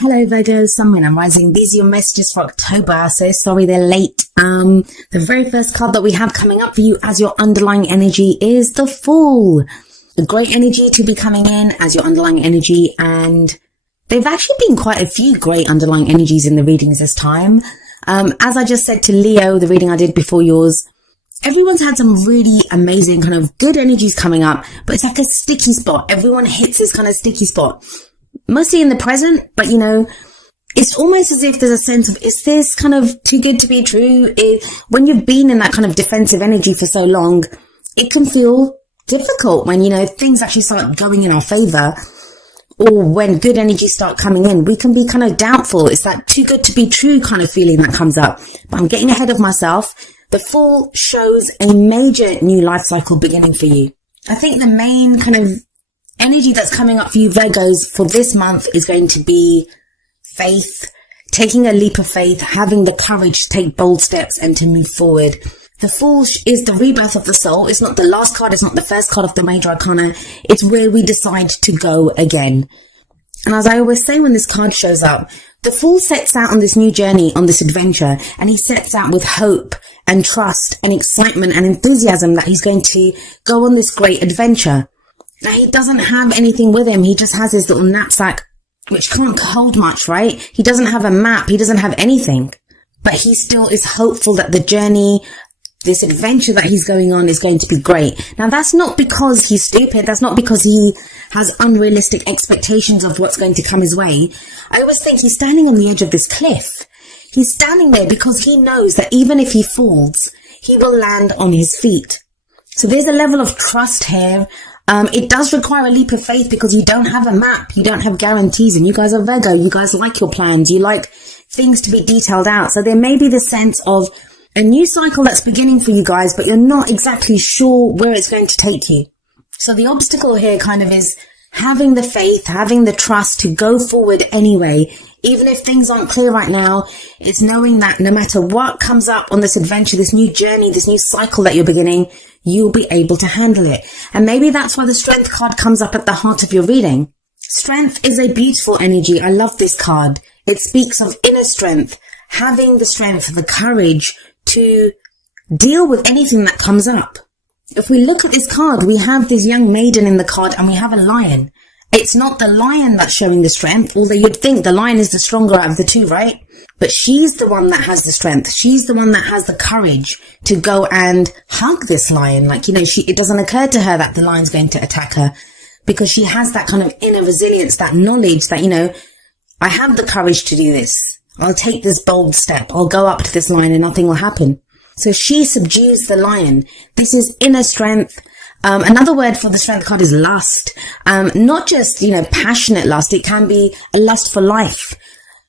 Hello Virgo, Sun, Moon and Rising. These are your messages for October. So sorry they're late. The very first card that we have coming up for you as your underlying energy is the Fool. A great energy to be coming in as your underlying energy, and they've actually been quite a few great underlying energies in the readings this time. As I just said to Leo, the reading I did before yours, everyone's had some really amazing kind of good energies coming up, but it's like a sticky spot. Everyone hits this kind of sticky spot. Mostly in the present, but you know, it's almost as if there's a sense of, is this kind of too good to be true? When you've been in that kind of defensive energy for so long, it can feel difficult when, you know, things actually start going in our favor, or when good energies start coming in, we can be kind of doubtful. It's that too good to be true kind of feeling that comes up. But I'm getting ahead of myself. The Fool shows a major new life cycle beginning for you. I think the main kind of energy that's coming up for you Virgos for this month is going to be faith, taking a leap of faith, having the courage to take bold steps and to move forward. The Fool is the rebirth of the soul. It's not the last card. It's not the first card of the major arcana. It's where we decide to go again. And as I always say when this card shows up, the Fool sets out on this new journey, on this adventure, and he sets out with hope and trust and excitement and enthusiasm that he's going to go on this great adventure. Now, he doesn't have anything with him. He just has his little knapsack, which can't hold much, right? He doesn't have a map. He doesn't have anything. But he still is hopeful that the journey, this adventure that he's going on, is going to be great. Now, that's not because he's stupid. That's not because he has unrealistic expectations of what's going to come his way. I always think he's standing on the edge of this cliff. He's standing there because he knows that even if he falls, he will land on his feet. So there's a level of trust here. It does require a leap of faith because you don't have a map, you don't have guarantees, and you guys are Virgo, you guys like your plans, you like things to be detailed out. So there may be the sense of a new cycle that's beginning for you guys, but you're not exactly sure where it's going to take you. So the obstacle here kind of is having the faith, having the trust to go forward anyway. Even if things aren't clear right now, it's knowing that no matter what comes up on this adventure, this new journey, this new cycle that you're beginning, you'll be able to handle it. And maybe that's why the Strength card comes up at the heart of your reading. Strength is a beautiful energy. I love this card. It speaks of inner strength, having the strength, the courage to deal with anything that comes up. If we look at this card, we have this young maiden in the card and we have a lion. It's not the lion that's showing the strength, although you'd think the lion is the stronger out of the two, right? But she's the one that has the strength. She's the one that has the courage to go and hug this lion. Like, you know, it doesn't occur to her that the lion's going to attack her because she has that kind of inner resilience, that knowledge that, you know, I have the courage to do this. I'll take this bold step. I'll go up to this lion and nothing will happen. So she subdues the lion. This is inner strength. Another word for the Strength card is lust. Not just, you know, passionate lust. It can be a lust for life,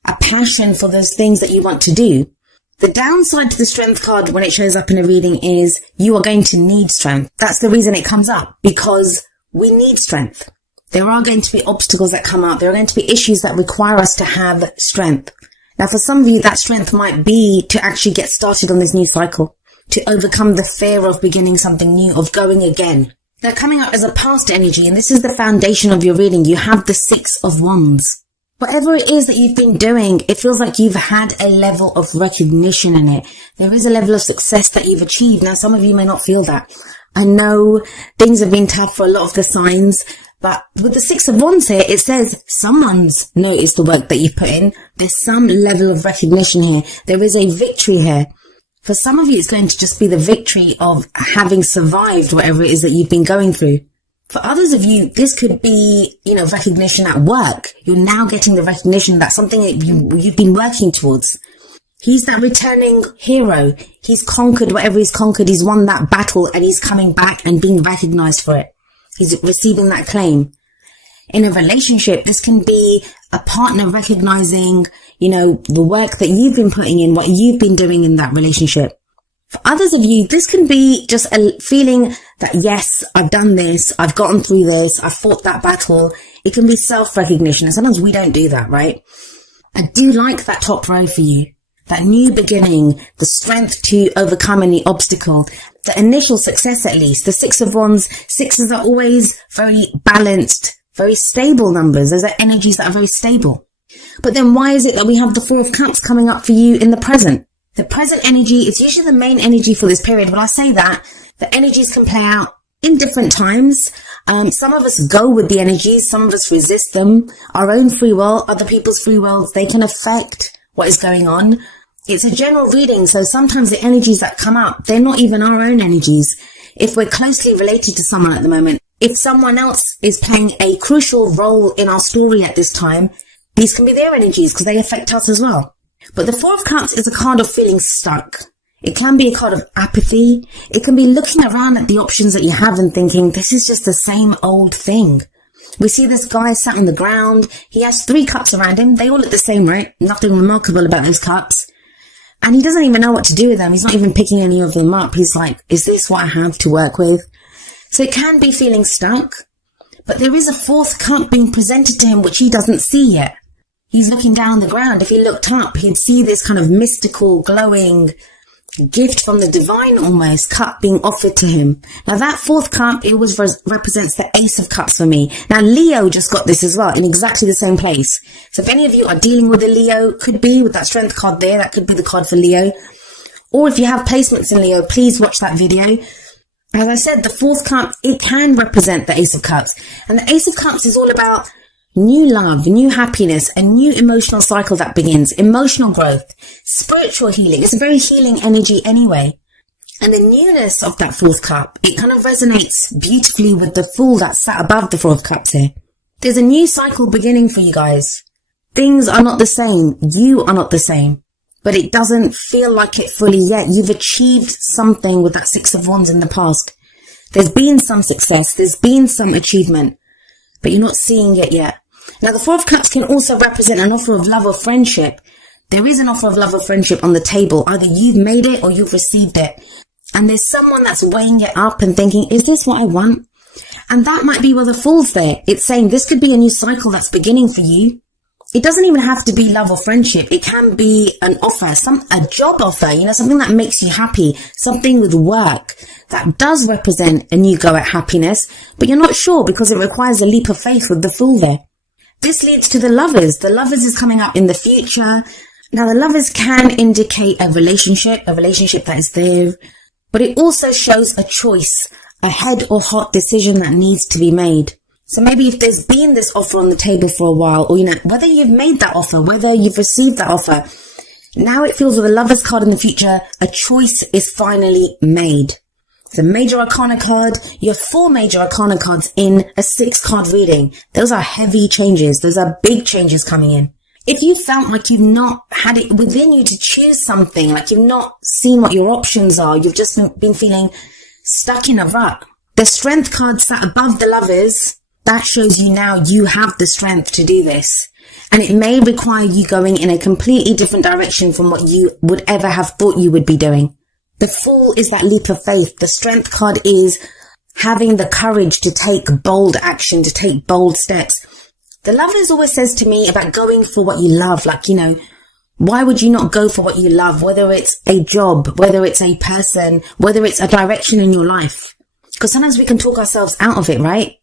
a passion for those things that you want to do. The downside to the Strength card when it shows up in a reading is you are going to need strength. That's the reason it comes up, because we need strength. There are going to be obstacles that come up. There are going to be issues that require us to have strength. Now, for some of you, that strength might be to actually get started on this new cycle, to overcome the fear of beginning something new, of going again. They're coming up as a past energy, and this is the foundation of your reading. You have the Six of Wands. Whatever it is that you've been doing, it feels like you've had a level of recognition in it. There is a level of success that you've achieved. Now, some of you may not feel that. I know things have been tough for a lot of the signs, but with the Six of Wands here, it says someone's noticed the work that you've put in. There's some level of recognition here. There is a victory here. For some of you, it's going to just be the victory of having survived whatever it is that you've been going through. For others of you, this could be, you know, recognition at work. You're now getting the recognition that something that you've been working towards. He's that returning hero. He's conquered whatever he's conquered. He's won that battle and he's coming back and being recognized for it. He's receiving that claim. In a relationship, this can be a partner recognizing, you know, the work that you've been putting in, what you've been doing in that relationship. For others of you, this can be just a feeling that, yes, I've done this, I've gotten through this, I've fought that battle. It can be self-recognition, and sometimes we don't do that, right? I do like that top row for you. That new beginning, the strength to overcome any obstacle, the initial success at least. The Six of Wands, sixes are always very balanced, very stable numbers. Those are energies that are very stable. But then why is it that we have the Four of Cups coming up for you in the present? The present energy is usually the main energy for this period. When I say that, the energies can play out in different times. Some of us go with the energies, some of us resist them. Our own free will, other people's free wills, they can affect what is going on. It's a general reading, so sometimes the energies that come up, they're not even our own energies. If we're closely related to someone at the moment, if someone else is playing a crucial role in our story at this time, these can be their energies because they affect us as well. But the Four of Cups is a card of feeling stuck. It can be a card of apathy. It can be looking around at the options that you have and thinking, this is just the same old thing. We see this guy sat on the ground. He has 3 cups around him. They all look the same, right? Nothing remarkable about those cups. And he doesn't even know what to do with them. He's not even picking any of them up. He's like, is this what I have to work with? So it can be feeling stuck. But there is a 4th cup being presented to him which he doesn't see yet. He's looking down on the ground. If he looked up, he'd see this kind of mystical, glowing gift from the divine almost cup being offered to him. Now that 4th cup, it always represents the Ace of Cups for me. Now Leo just got this as well in exactly the same place. So if any of you are dealing with a Leo, could be with that Strength card there, that could be the card for Leo. Or if you have placements in Leo, please watch that video. As I said, the 4th cup, it can represent the Ace of Cups. And the Ace of Cups is all about new love, new happiness, a new emotional cycle that begins, emotional growth, spiritual healing. It's a very healing energy anyway. And the newness of that 4th cup, it kind of resonates beautifully with the Fool that sat above the 4 of Cups here. There's a new cycle beginning for you guys. Things are not the same. You are not the same. But it doesn't feel like it fully yet. You've achieved something with that 6 of Wands in the past. There's been some success. There's been some achievement. But you're not seeing it yet. Now, the 4 of Cups can also represent an offer of love or friendship. There is an offer of love or friendship on the table. Either you've made it or you've received it. And there's someone that's weighing it up and thinking, is this what I want? And that might be where the Fool's there. It's saying this could be a new cycle that's beginning for you. It doesn't even have to be love or friendship. It can be an offer, a job offer, something that makes you happy, something with work that does represent a new go at happiness, but you're not sure because it requires a leap of faith with the Fool there. This leads to the Lovers. The Lovers is coming up in the future. Now, the Lovers can indicate a relationship that is there, but it also shows a choice, a head or heart decision that needs to be made. So maybe if there's been this offer on the table for a while, or, whether you've made that offer, whether you've received that offer, now it feels with the Lovers card in the future, a choice is finally made. It's a Major Arcana card. You have 4 Major Arcana cards in a 6-card reading. Those are heavy changes. Those are big changes coming in. If you felt like you've not had it within you to choose something, like you've not seen what your options are, you've just been feeling stuck in a rut, the Strength card sat above the Lovers, that shows you now you have the strength to do this. And it may require you going in a completely different direction from what you would ever have thought you would be doing. The Fool is that leap of faith. The Strength card is having the courage to take bold action, to take bold steps. The Lovers always says to me about going for what you love. Like, why would you not go for what you love? Whether it's a job, whether it's a person, whether it's a direction in your life. Because sometimes we can talk ourselves out of it, right?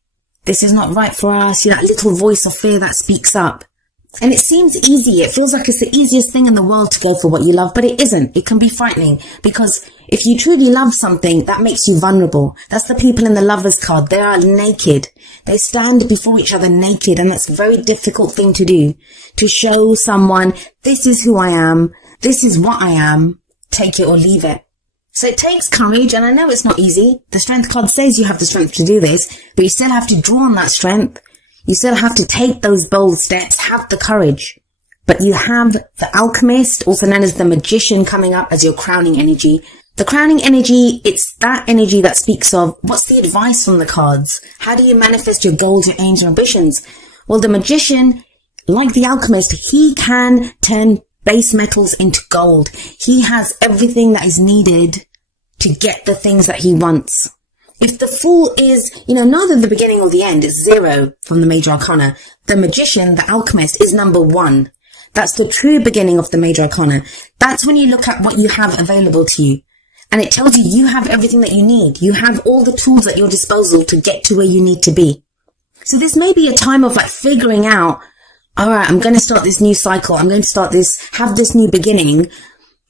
This is not right for us. That little voice of fear that speaks up. And it seems easy. It feels like it's the easiest thing in the world to go for what you love, but it isn't. It can be frightening because if you truly love something, that makes you vulnerable. That's the people in the Lovers card. They are naked. They stand before each other naked, and that's a very difficult thing to do. To show someone, this is who I am. This is what I am. Take it or leave it. So it takes courage, and I know it's not easy. The Strength card says you have the strength to do this, but you still have to draw on that strength. You still have to take those bold steps, have the courage. But you have the Alchemist, also known as the Magician, coming up as your crowning energy. The crowning energy, it's that energy that speaks of what's the advice from the cards? How do you manifest your goals, your aims, your ambitions? Well, the Magician, like the Alchemist, he can turn base metals into gold. He has everything that is needed to get the things that he wants. If the Fool is, neither the beginning or the end, is 0 from the Major Arcana. The Magician, the Alchemist, is number 1. That's the true beginning of the Major Arcana. That's when you look at what you have available to you. And it tells you you have everything that you need. You have all the tools at your disposal to get to where you need to be. So this may be a time of figuring out, all right, I'm going to start this new cycle. I'm going to have this new beginning.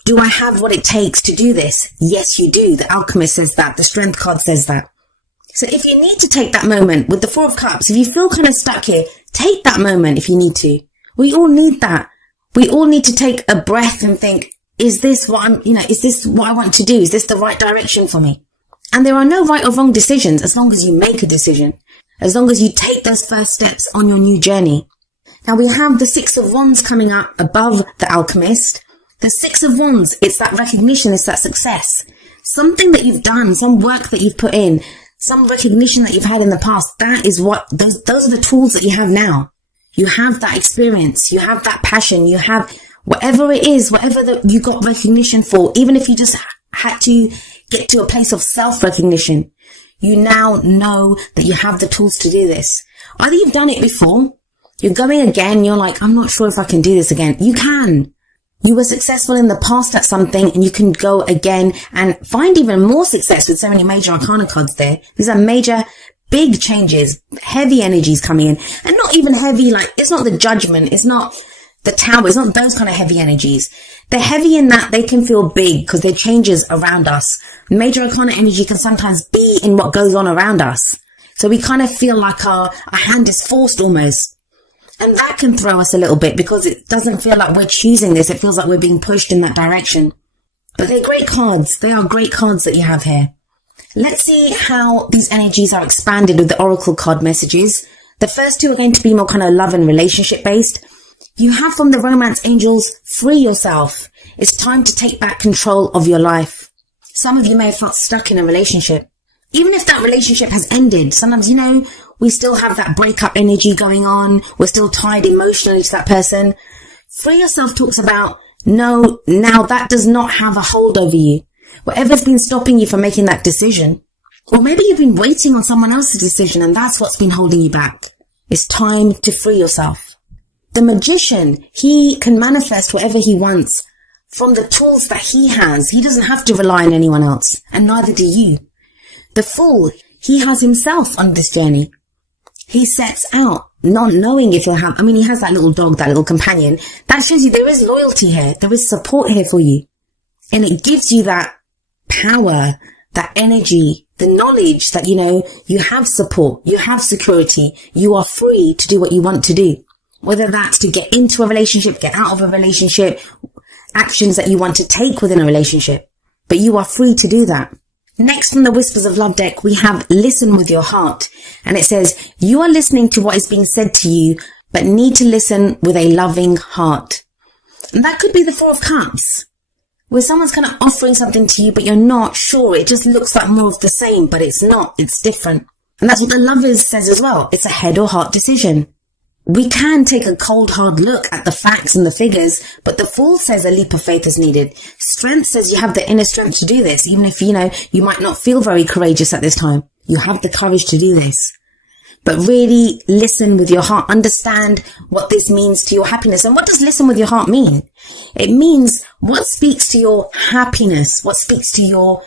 Do I have what it takes to do this? Yes, you do. The Alchemist says that. The Strength card says that. So if you need to take that moment with the Four of Cups, if you feel kind of stuck here, take that moment if you need to. We all need that. We all need to take a breath and think, is this what is this what I want to do? Is this the right direction for me? And there are no right or wrong decisions as long as you make a decision, as long as you take those first steps on your new journey. Now we have the Six of Wands coming up above the Alchemist. The Six of Wands, it's that recognition, it's that success. Something that you've done, some work that you've put in, some recognition that you've had in the past. That is what, those are the tools that you have now. You have that experience, you have that passion, you have whatever it is, whatever that you got recognition for, even if you just had to get to a place of self-recognition, you now know that you have the tools to do this. Either you've done it before, you're going again, you're like, I'm not sure if I can do this again. You can. You were successful in the past at something and you can go again and find even more success with so many major arcana cards there. These are major, big changes, heavy energies coming in, and not even heavy, like it's not the Judgment, it's not the Tower, it's not those kind of heavy energies. They're heavy in that they can feel big because they're changes around us. Major arcana energy can sometimes be in what goes on around us. So we kind of feel like our hand is forced almost. And that can throw us a little bit because it doesn't feel like we're choosing this. It feels like we're being pushed in that direction. But they're great cards. They are great cards that you have here. Let's see how these energies are expanded with the Oracle card messages. The first two are going to be more kind of love and relationship based. You have from the Romance Angels, free yourself. It's time to take back control of your life. Some of you may have felt stuck in a relationship. Even if that relationship has ended, sometimes, we still have that breakup energy going on. We're still tied emotionally to that person. Free yourself talks about, no, now that does not have a hold over you. Whatever's been stopping you from making that decision. Or maybe you've been waiting on someone else's decision and that's what's been holding you back. It's time to free yourself. The Magician, he can manifest whatever he wants from the tools that he has. He doesn't have to rely on anyone else, and neither do you. The Fool, he has himself on this journey. He sets out not knowing if he'll have, he has that little dog, that little companion. That shows you there is loyalty here. There is support here for you. And it gives you that power, that energy, the knowledge that, you have support, you have security, you are free to do what you want to do. Whether that's to get into a relationship, get out of a relationship, actions that you want to take within a relationship. But you are free to do that. Next from the Whispers of Love deck, we have Listen with Your Heart. And it says, you are listening to what is being said to you, but need to listen with a loving heart. And that could be the Four of Cups, where someone's kind of offering something to you, but you're not sure. It just looks like more of the same, but it's not. It's different. And that's what the Lovers says as well. It's a head or heart decision. We can take a cold, hard look at the facts and the figures, but the Fool says a leap of faith is needed. Strength says you have the inner strength to do this, even if, you might not feel very courageous at this time. You have the courage to do this. But really listen with your heart. Understand what this means to your happiness. And what does listen with your heart mean? It means what speaks to your happiness, what speaks to your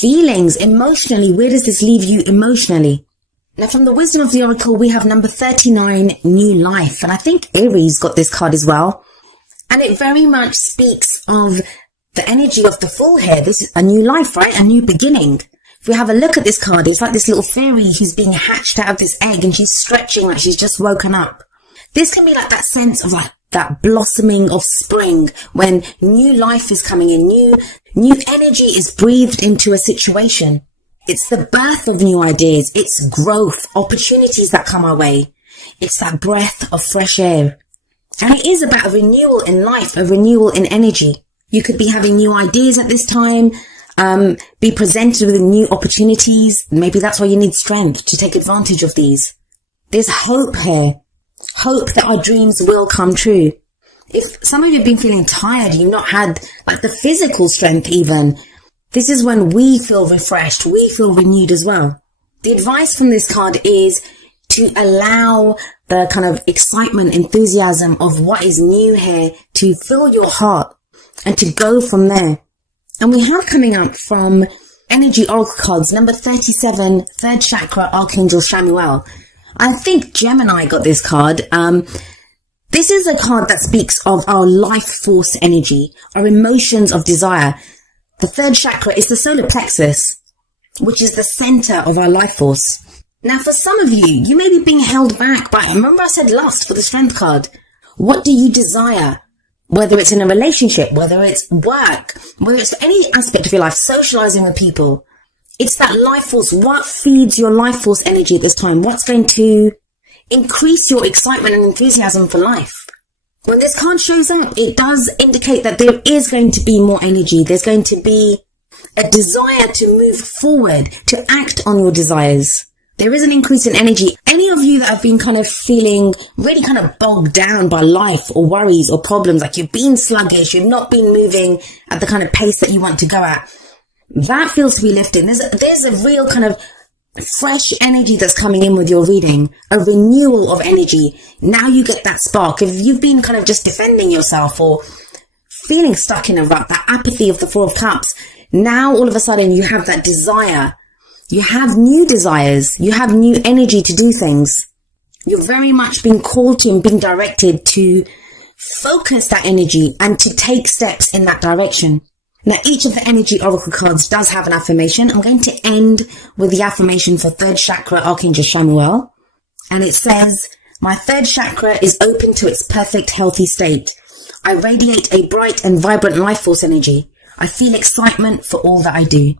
feelings emotionally. Where does this leave you emotionally? Now, from the Wisdom of the Oracle, we have number 39, New Life. And I think Aries got this card as well. And it very much speaks of the energy of the Fool here. This is a new life, right? A new beginning. If we have a look at this card, it's like this little fairy who's being hatched out of this egg and she's stretching like she's just woken up. This can be like that sense of like that blossoming of spring when new life is coming in, new energy is breathed into a situation. It's the birth of new ideas. It's growth, opportunities that come our way. It's that breath of fresh air. And it is about a renewal in life, a renewal in energy. You could be having new ideas at this time, be presented with new opportunities. Maybe that's why you need strength to take advantage of these. There's hope here. Hope that our dreams will come true. If some of you have been feeling tired, you've not had like the physical strength even, this is when we feel refreshed, we feel renewed as well. The advice from this card is to allow the kind of excitement, enthusiasm of what is new here to fill your heart and to go from there. And we have coming up from Energy Oracle cards, number 37, third chakra, Archangel Shamuel. I think Gemini got this card. This This is a card that speaks of our life force energy, our emotions of desire. The third chakra is the solar plexus, which is the center of our life force. Now, for some of you, you may be being held back by, remember I said lust for the strength card. What do you desire? Whether it's in a relationship, whether it's work, whether it's any aspect of your life, socializing with people. It's that life force. What feeds your life force energy at this time? What's going to increase your excitement and enthusiasm for life? When this card shows up, it does indicate that there is going to be more energy. There's going to be a desire to move forward, to act on your desires. There is an increase in energy. Any of you that have been kind of feeling really kind of bogged down by life or worries or problems, like you've been sluggish, you've not been moving at the kind of pace that you want to go at, that feels to be lifted. There's a real kind of fresh energy that's coming in with your reading, a renewal of energy. Now you get that spark. If you've been kind of just defending yourself or feeling stuck in a rut, that apathy of the Four of Cups, now all of a sudden you have that desire. You have new desires. You have new energy to do things. You're very much being called to and being directed to focus that energy and to take steps in that direction. Now, each of the energy oracle cards does have an affirmation. I'm going to end with the affirmation for third chakra, Archangel Chamuel. And it says, my third chakra is open to its perfect, healthy state. I radiate a bright and vibrant life force energy. I feel excitement for all that I do.